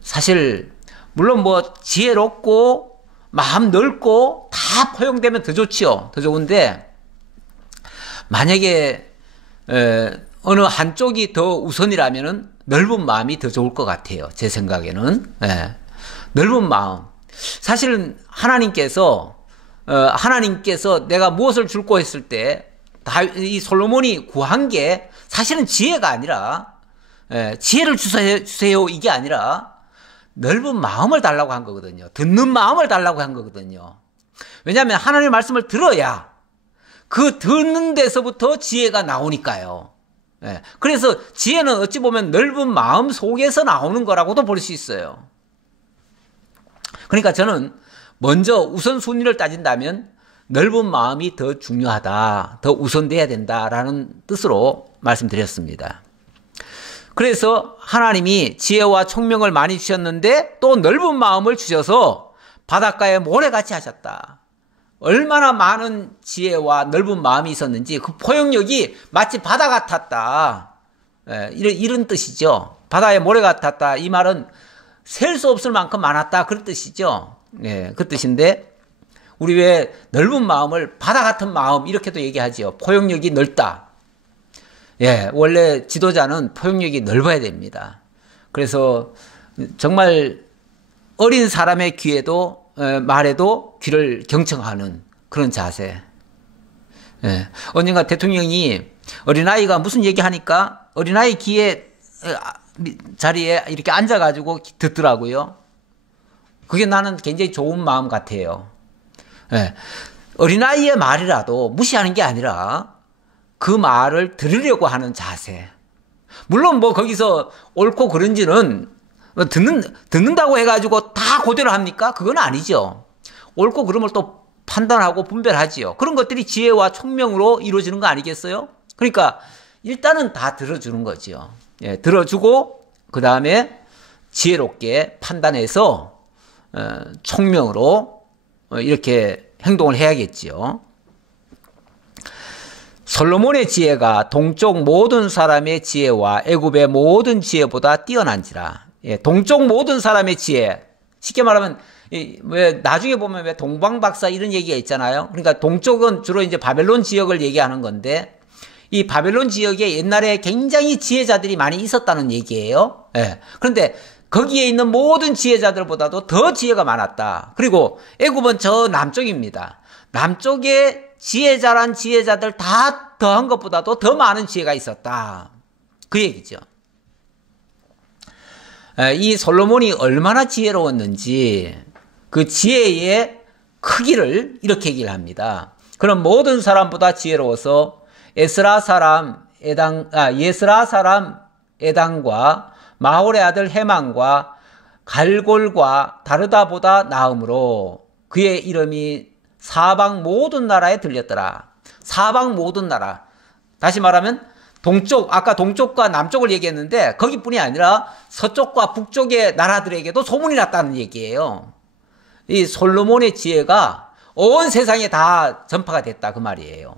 사실 물론 뭐 지혜롭고 마음 넓고 다 다 포용되면 더 좋지요. 더 좋은데 만약에 어느 한쪽이 더 우선이라면은 넓은 마음이 더 좋을 것 같아요. 제 생각에는. 넓은 마음. 사실은 하나님께서 내가 무엇을 줄고 했을 때 이 솔로몬이 구한 게 사실은 지혜가 아니라 지혜를 주세요 이게 아니라 넓은 마음을 달라고 한 거거든요. 듣는 마음을 달라고 한 거거든요. 왜냐하면 하나님의 말씀을 들어야 그 듣는 데서부터 지혜가 나오니까요. 그래서 지혜는 어찌 보면 넓은 마음 속에서 나오는 거라고도 볼 수 있어요. 그러니까 저는 먼저 우선순위를 따진다면 넓은 마음이 더 중요하다, 더 우선돼야 된다라는 뜻으로 말씀드렸습니다. 그래서 하나님이 지혜와 총명을 많이 주셨는데 또 넓은 마음을 주셔서 바닷가에 모래같이 하셨다. 얼마나 많은 지혜와 넓은 마음이 있었는지 그 포용력이 마치 바다 같았다. 이런 뜻이죠. 바다에 모래 같았다. 이 말은 셀 수 없을 만큼 많았다. 그런 뜻이죠. 그 뜻인데 우리 왜 넓은 마음을 바다 같은 마음 이렇게도 얘기하죠. 포용력이 넓다. 원래 지도자는 포용력이 넓어야 됩니다. 그래서 정말 어린 사람의 귀에도 말에도 귀를 경청하는 그런 자세. 언젠가 대통령이 어린아이가 무슨 얘기하니까 어린아이 귀에 자리에 이렇게 앉아가지고 듣더라고요. 그게 나는 굉장히 좋은 마음 같아요. 어린아이의 말이라도 무시하는 게 아니라 그 말을 들으려고 하는 자세. 물론 뭐 거기서 옳고 그른지는 듣는다고 해가지고 다 그대로 합니까? 그건 아니죠. 옳고 그름을 또 판단하고 분별하지요. 그런 것들이 지혜와 총명으로 이루어지는 거 아니겠어요? 그러니까 일단은 다 들어주는 거죠. 들어주고 그 다음에 지혜롭게 판단해서 총명으로 이렇게 행동을 해야겠지요. 솔로몬의 지혜가 동쪽 모든 사람의 지혜와 애굽의 모든 지혜보다 뛰어난지라. 동쪽 모든 사람의 지혜. 쉽게 말하면 왜 나중에 보면 왜 동방박사 이런 얘기가 있잖아요. 그러니까 동쪽은 주로 이제 바벨론 지역을 얘기하는 건데 이 바벨론 지역에 옛날에 굉장히 지혜자들이 많이 있었다는 얘기예요. 그런데 거기에 있는 모든 지혜자들보다도 더 지혜가 많았다. 그리고 애굽은 저 남쪽입니다. 남쪽에 지혜자란 지혜자들 다 더한 것보다도 더 많은 지혜가 있었다. 그 얘기죠. 이 솔로몬이 얼마나 지혜로웠는지 그 지혜의 크기를 이렇게 얘기를 합니다. 그럼 모든 사람보다 지혜로워서 예스라 사람 에당과 마홀의 아들 헤만과 갈골과 다르다보다 나음으로 그의 이름이 사방 모든 나라에 들렸더라. 사방 모든 나라. 다시 말하면 아까 동쪽과 남쪽을 얘기했는데 거기뿐이 아니라 서쪽과 북쪽의 나라들에게도 소문이 났다는 얘기예요. 이 솔로몬의 지혜가 온 세상에 다 전파가 됐다 그 말이에요.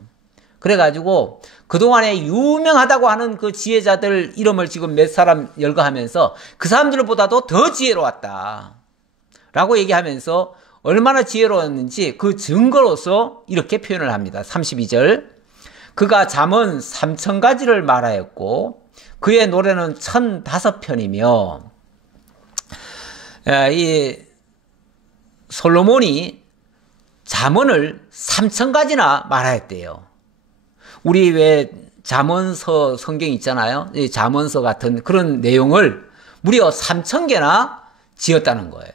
그래가지고 그동안에 유명하다고 하는 그 지혜자들 이름을 지금 몇 사람 열거하면서 그 사람들보다도 더 지혜로웠다 라고 얘기하면서 얼마나 지혜로웠는지 그 증거로서 이렇게 표현을 합니다. 32절. 그가 잠언 3000가지를 말하였고 그의 노래는 1005편이며 이 솔로몬이 잠언을 3000가지나 말하였대요. 우리 왜 잠언서 성경 있잖아요. 이 잠언서 같은 그런 내용을 무려 3000개나 지었다는 거예요.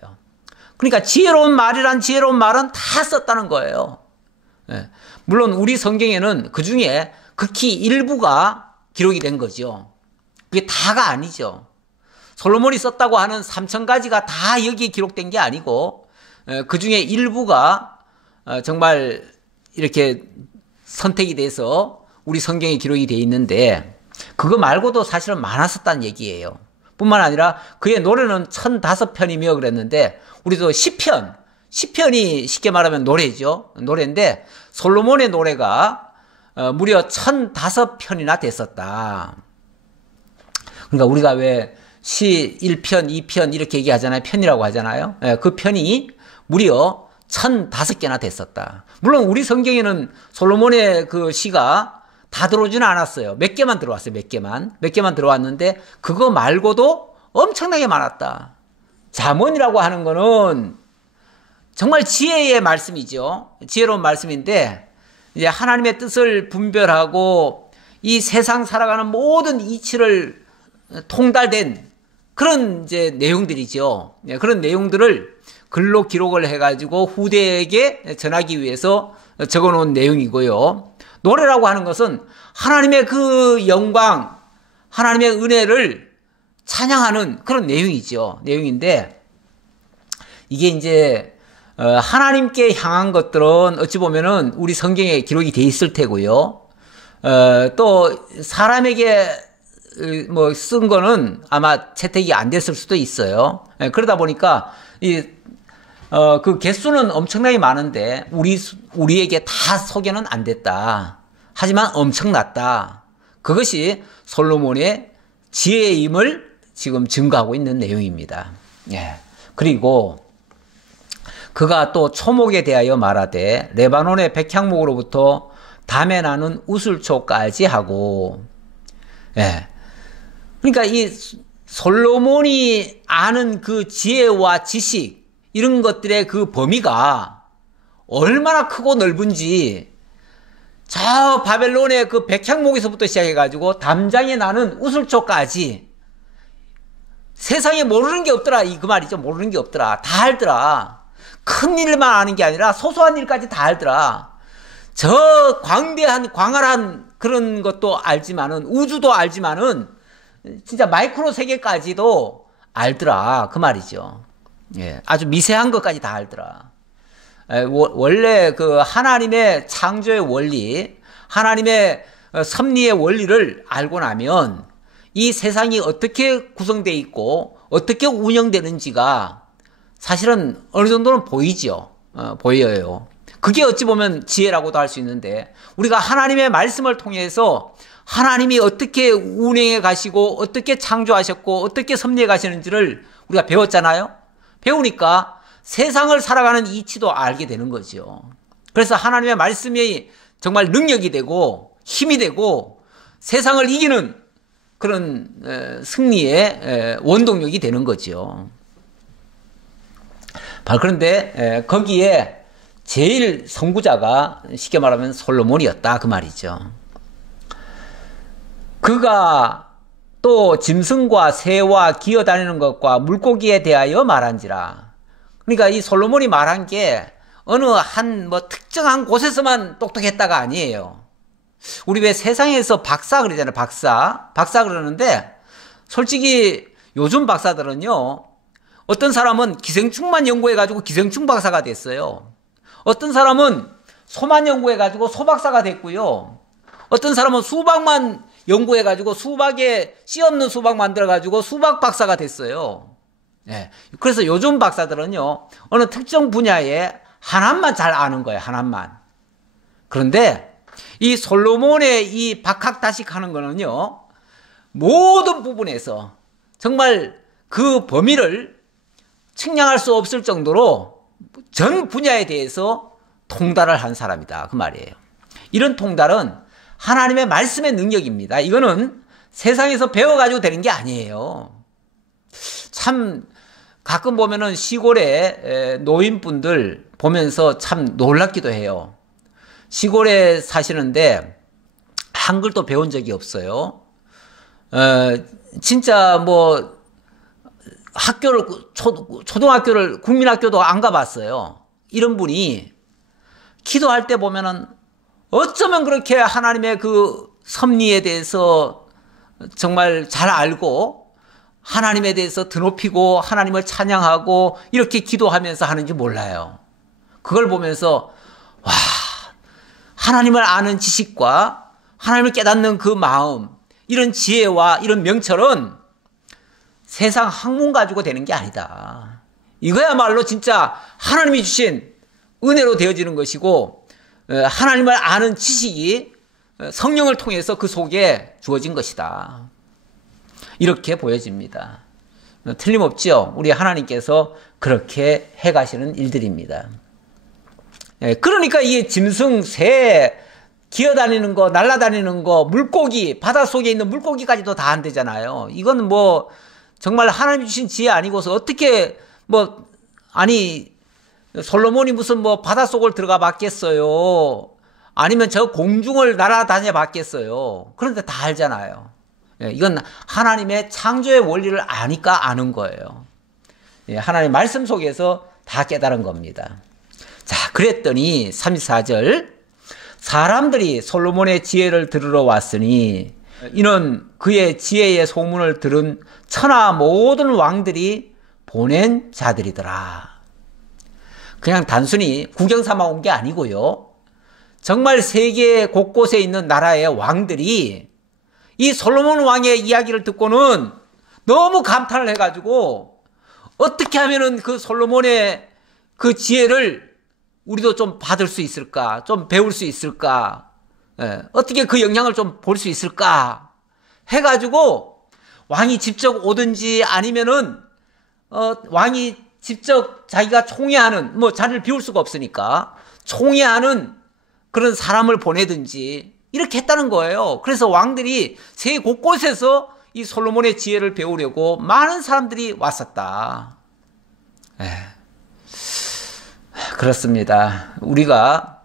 그러니까 지혜로운 말은 다 썼다는 거예요. 물론 우리 성경에는 그 중에 극히 일부가 기록이 된 거죠. 그게 다가 아니죠. 솔로몬이 썼다고 하는 3000가지가 다 여기에 기록된 게 아니고 그 중에 일부가 정말 이렇게 선택이 돼서 우리 성경에 기록이 돼 있는데 그거 말고도 사실은 많았었다는 얘기예요. 뿐만 아니라 그의 노래는 1005편이며 그랬는데 우리도 시편이 쉽게 말하면 노래죠. 노래인데 솔로몬의 노래가 무려 1005편이나 됐었다. 그러니까 우리가 왜 시 1편, 2편 이렇게 얘기하잖아요. 편이라고 하잖아요. 그 편이 무려 1005개나 됐었다. 물론 우리 성경에는 솔로몬의 그 시가 다 들어오지는 않았어요. 몇 개만 들어왔어요. 몇 개만 들어왔는데 그거 말고도 엄청나게 많았다. 잠언이라고 하는 거는 정말 지혜의 말씀이죠. 지혜로운 말씀인데 이제 하나님의 뜻을 분별하고 이 세상 살아가는 모든 이치를 통달된 그런 이제 내용들이죠. 그런 내용들을 글로 기록을 해가지고 후대에게 전하기 위해서 적어놓은 내용이고요. 노래라고 하는 것은 하나님의 그 영광, 하나님의 은혜를 찬양하는 그런 내용이죠. 내용인데 이게 이제 하나님께 향한 것들은 어찌 보면은 우리 성경에 기록이 돼 있을 테고요. 또 사람에게 뭐 쓴 거는 아마 채택이 안 됐을 수도 있어요. 그러다 보니까 그 개수는 엄청나게 많은데 우리에게 다 소개는 안 됐다. 하지만 엄청났다. 그것이 솔로몬의 지혜임을 지금 증거하고 있는 내용입니다. 예. 그리고 그가 또 초목에 대하여 말하되 레바논의 백향목으로부터 담에 나는 우슬초까지 하고, 예. 그러니까 이 솔로몬이 아는 그 지혜와 지식 이런 것들의 그 범위가 얼마나 크고 넓은지 저 바벨론의 그 백향목에서부터 시작해가지고 담장에 나는 우슬초까지 세상에 모르는 게 없더라. 그 말이죠. 모르는 게 없더라. 다 알더라. 큰 일만 아는 게 아니라 소소한 일까지 다 알더라. 저 광활한 그런 것도 알지만은 우주도 알지만은 진짜 마이크로 세계까지도 알더라. 그 말이죠. 예, 아주 미세한 것까지 다 알더라. 원래 그 하나님의 창조의 원리, 하나님의 섭리의 원리를 알고 나면 이 세상이 어떻게 구성되어 있고 어떻게 운영되는지가 사실은 어느 정도는 보이죠. 보여요. 그게 어찌 보면 지혜라고도 할 수 있는데 우리가 하나님의 말씀을 통해서 하나님이 어떻게 운행해 가시고 어떻게 창조하셨고 어떻게 섭리해 가시는지를 우리가 배웠잖아요. 배우니까 세상을 살아가는 이치도 알게 되는 거죠. 그래서 하나님의 말씀이 정말 능력이 되고 힘이 되고 세상을 이기는 그런 승리의 원동력이 되는 거죠. 바로 그런데 거기에 제일 선구자가 쉽게 말하면 솔로몬이었다 그 말이죠. 그가 또 짐승과 새와 기어다니는 것과 물고기에 대하여 말한지라. 그러니까 이 솔로몬이 말한 게 어느 한 뭐 특정한 곳에서만 똑똑했다가 아니에요. 우리 왜 세상에서 박사 그러잖아요. 박사 그러는데 솔직히 요즘 박사들은요. 어떤 사람은 기생충만 연구해가지고 기생충 박사가 됐어요. 어떤 사람은 소만 연구해가지고 소박사가 됐고요. 어떤 사람은 수박만 연구해가지고 수박에 씨 없는 수박 만들어가지고 수박 박사가 됐어요. 네. 그래서 요즘 박사들은요, 어느 특정 분야에 하나만 잘 아는 거예요. 하나만. 그런데 이 솔로몬의 이 박학다식 하는 거는요, 모든 부분에서 정말 그 범위를 측량할 수 없을 정도로 전 분야에 대해서 통달을 한 사람이다. 그 말이에요. 이런 통달은 하나님의 말씀의 능력입니다. 이거는 세상에서 배워가지고 되는 게 아니에요. 참 가끔 보면은 시골에 노인분들 보면서 참 놀랍기도 해요. 시골에 사시는데 한글도 배운 적이 없어요. 진짜 뭐 학교를 초등학교를 국민학교도 안 가봤어요. 이런 분이 기도할 때 보면은 어쩌면 그렇게 하나님의 그 섭리에 대해서 정말 잘 알고 하나님에 대해서 드높이고 하나님을 찬양하고 이렇게 기도하면서 하는지 몰라요. 그걸 보면서 와, 하나님을 아는 지식과 하나님을 깨닫는 그 마음, 이런 지혜와 이런 명철은 세상 학문 가지고 되는 게 아니다. 이거야말로 진짜 하나님이 주신 은혜로 되어지는 것이고 하나님을 아는 지식이 성령을 통해서 그 속에 주어진 것이다. 이렇게 보여집니다. 틀림없죠. 우리 하나님께서 그렇게 해가시는 일들입니다. 그러니까 이게 짐승, 새, 기어다니는 거, 날아다니는 거, 물고기, 바닷속에 있는 물고기까지도 다 안 되잖아요. 이건 뭐 정말 하나님 주신 지혜 아니고서 어떻게 아니 솔로몬이 무슨 뭐 바닷속을 들어가 봤겠어요. 아니면 저 공중을 날아다녀 봤겠어요. 그런데 다 알잖아요. 이건 하나님의 창조의 원리를 아니까 아는 거예요. 하나님의 말씀 속에서 다 깨달은 겁니다. 자, 그랬더니 34절, 사람들이 솔로몬의 지혜를 들으러 왔으니 이는 그의 지혜의 소문을 들은 천하 모든 왕들이 보낸 자들이더라. 그냥 단순히 구경 삼아 온 게 아니고요. 정말 세계 곳곳에 있는 나라의 왕들이 이 솔로몬 왕의 이야기를 듣고는 너무 감탄을 해가지고 어떻게 하면은 그 솔로몬의 그 지혜를 우리도 좀 받을 수 있을까? 좀 배울 수 있을까? 어떻게 그 영향을 좀 볼 수 있을까? 해가지고 왕이 직접 오든지 아니면은 왕이 직접 자기가 총애하는, 뭐 자리를 비울 수가 없으니까 총애하는 그런 사람을 보내든지 이렇게 했다는 거예요. 그래서 왕들이 세계 곳곳에서 이 솔로몬의 지혜를 배우려고 많은 사람들이 왔었다. 그렇습니다. 우리가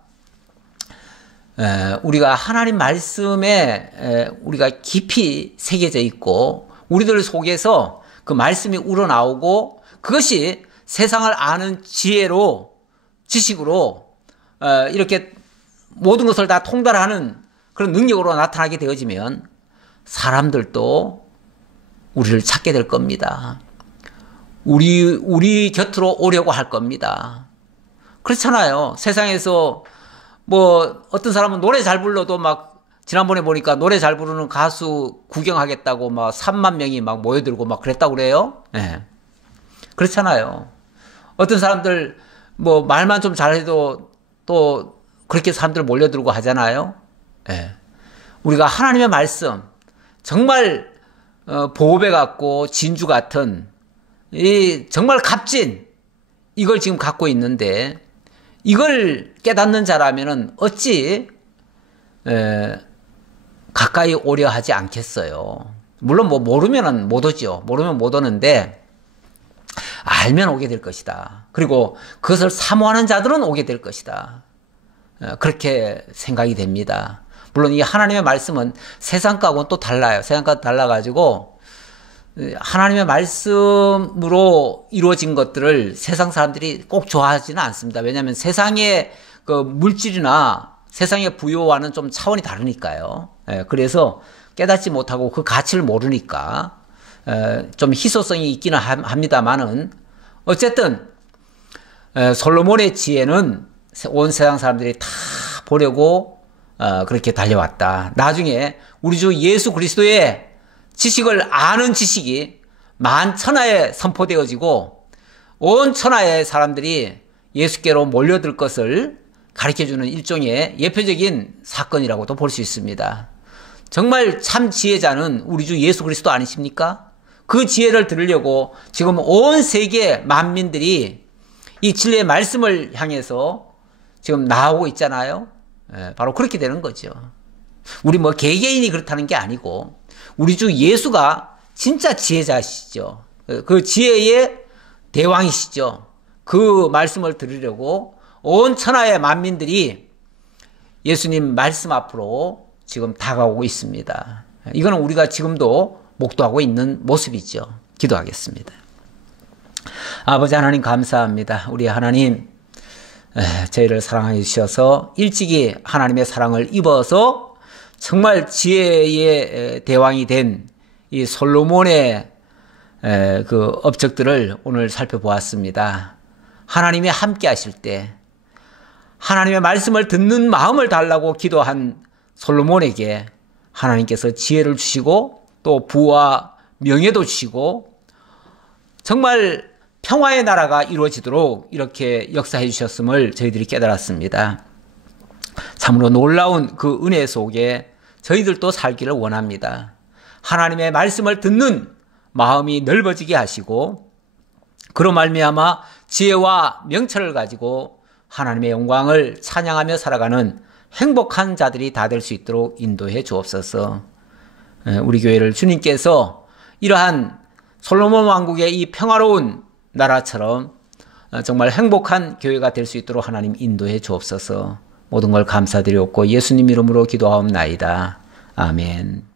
하나님 말씀에 우리가 깊이 새겨져 있고 우리들 속에서 그 말씀이 우러나오고 그것이 세상을 아는 지혜로, 지식으로 이렇게 모든 것을 다 통달하는 그런 능력으로 나타나게 되어지면 사람들도 우리를 찾게 될 겁니다. 우리 곁으로 오려고 할 겁니다. 그렇잖아요. 세상에서 뭐 어떤 사람은 노래 잘 불러도 막 지난번에 보니까 노래 잘 부르는 가수 구경하겠다고 막 3만 명이 막 모여들고 막 그랬다고 그래요. 그렇잖아요. 어떤 사람들 뭐 말만 좀 잘해도 또 그렇게 사람들 몰려들고 하잖아요. 우리가 하나님의 말씀 정말 보호배 같고 진주 같은 이 정말 값진 이걸 지금 갖고 있는데 이걸 깨닫는 자라면은 어찌 가까이 오려 하지 않겠어요. 물론 뭐 모르면은 못 오죠. 모르면 못 오는데 알면 오게 될 것이다. 그리고 그것을 사모하는 자들은 오게 될 것이다. 그렇게 생각이 됩니다. 물론 이 하나님의 말씀은 세상과는 또 달라요. 세상과 달라가지고 하나님의 말씀으로 이루어진 것들을 세상 사람들이 꼭 좋아하지는 않습니다. 왜냐하면 세상의 그 물질이나 세상의 부요와는 좀 차원이 다르니까요. 그래서 깨닫지 못하고 그 가치를 모르니까 좀 희소성이 있기는 합니다만은 어쨌든 솔로몬의 지혜는 온 세상 사람들이 다 보려고 그렇게 달려왔다. 나중에 우리 주 예수 그리스도의 지식을 아는 지식이 만천하에 선포되어지고 온 천하의 사람들이 예수께로 몰려들 것을 가르쳐주는 일종의 예표적인 사건이라고도 볼 수 있습니다. 정말 참 지혜자는 우리 주 예수 그리스도 아니십니까? 그 지혜를 들으려고 지금 온 세계 만민들이 이 진리의 말씀을 향해서 지금 나오고 있잖아요. 바로 그렇게 되는 거죠. 우리 뭐 개개인이 그렇다는 게 아니고 우리 주 예수가 진짜 지혜자시죠. 그 지혜의 대왕이시죠. 그 말씀을 들으려고 온 천하의 만민들이 예수님 말씀 앞으로 지금 다가오고 있습니다. 이거는 우리가 지금도 목도하고 있는 모습이죠. 기도하겠습니다. 아버지 하나님 감사합니다. 우리 하나님 저희를 사랑해 주셔서 일찍이 하나님의 사랑을 입어서 정말 지혜의 대왕이 된 이 솔로몬의 그 업적들을 오늘 살펴보았습니다. 하나님이 함께 하실 때 하나님의 말씀을 듣는 마음을 달라고 기도한 솔로몬에게 하나님께서 지혜를 주시고 또 부와 명예도 주시고 정말 평화의 나라가 이루어지도록 이렇게 역사해 주셨음을 저희들이 깨달았습니다. 참으로 놀라운 그 은혜 속에 저희들도 살기를 원합니다. 하나님의 말씀을 듣는 마음이 넓어지게 하시고 그로 말미암아 지혜와 명철을 가지고 하나님의 영광을 찬양하며 살아가는 행복한 자들이 다 될 수 있도록 인도해 주옵소서. 우리 교회를 주님께서 이러한 솔로몬 왕국의 이 평화로운 나라처럼 정말 행복한 교회가 될 수 있도록 하나님 인도해 주옵소서. 모든 걸 감사드리옵고 예수님 이름으로 기도하옵나이다. 아멘.